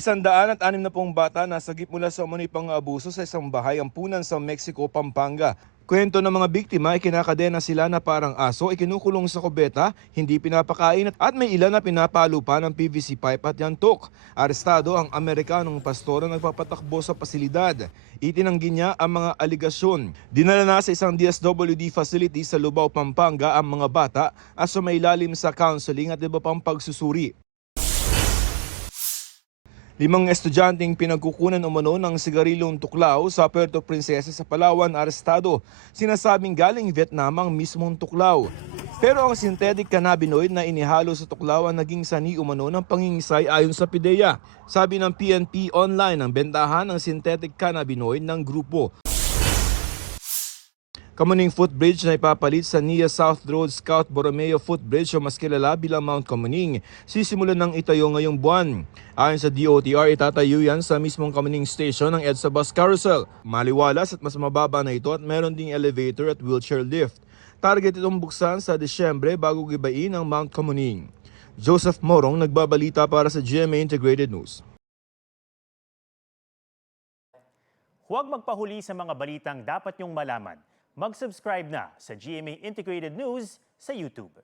160 bata nasagip mula sa umunoy pang-aabuso sa isang bahay ampunan sa Mexico, Pampanga. Kwento ng mga biktima ay kinakadena sila na parang aso, ikinukulong sa kubeta, hindi pinapakain at may ilan na pinapalo pa ng PVC pipe at yantok. Arestado ang Amerikanong pastor na nagpapatakbo sa pasilidad. Itinanggi niya ang mga aligasyon. Dinala na sa isang DSWD facility sa Lubao, Pampanga ang mga bata at sumailalim sa counseling at iba pang pagsusuri. 5 estudyanteng pinagkukunan umano ng sigarilong tuklaw sa Puerto Princesa sa Palawan arestado. Sinasabing galing Vietnam ang mismong tuklaw. Pero ang synthetic cannabinoid na inihalo sa tuklaw ang naging sani umano ng pangingisay ayon sa PIDEA. Sabi ng PNP online ang bentahan ng synthetic cannabinoid ng grupo. Kamuning footbridge na ipapalit sa NIA South Road Scout Borromeo Footbridge o mas kilala bilang Mount Kamuning, sisimulan ng itayo ngayong buwan. Ayon sa DOTR, itatayo yan sa mismong Kamuning Station ng EDSA Bus Carousel. Maliwalas at mas mababa na ito at meron ding elevator at wheelchair lift. Target itong buksan sa Disyembre bago gibain ang Mount Kamuning. Joseph Morong nagbabalita para sa GMA Integrated News. Huwag magpahuli sa mga balitang dapat niyong malaman. Mag-subscribe na sa GMA Integrated News sa YouTube.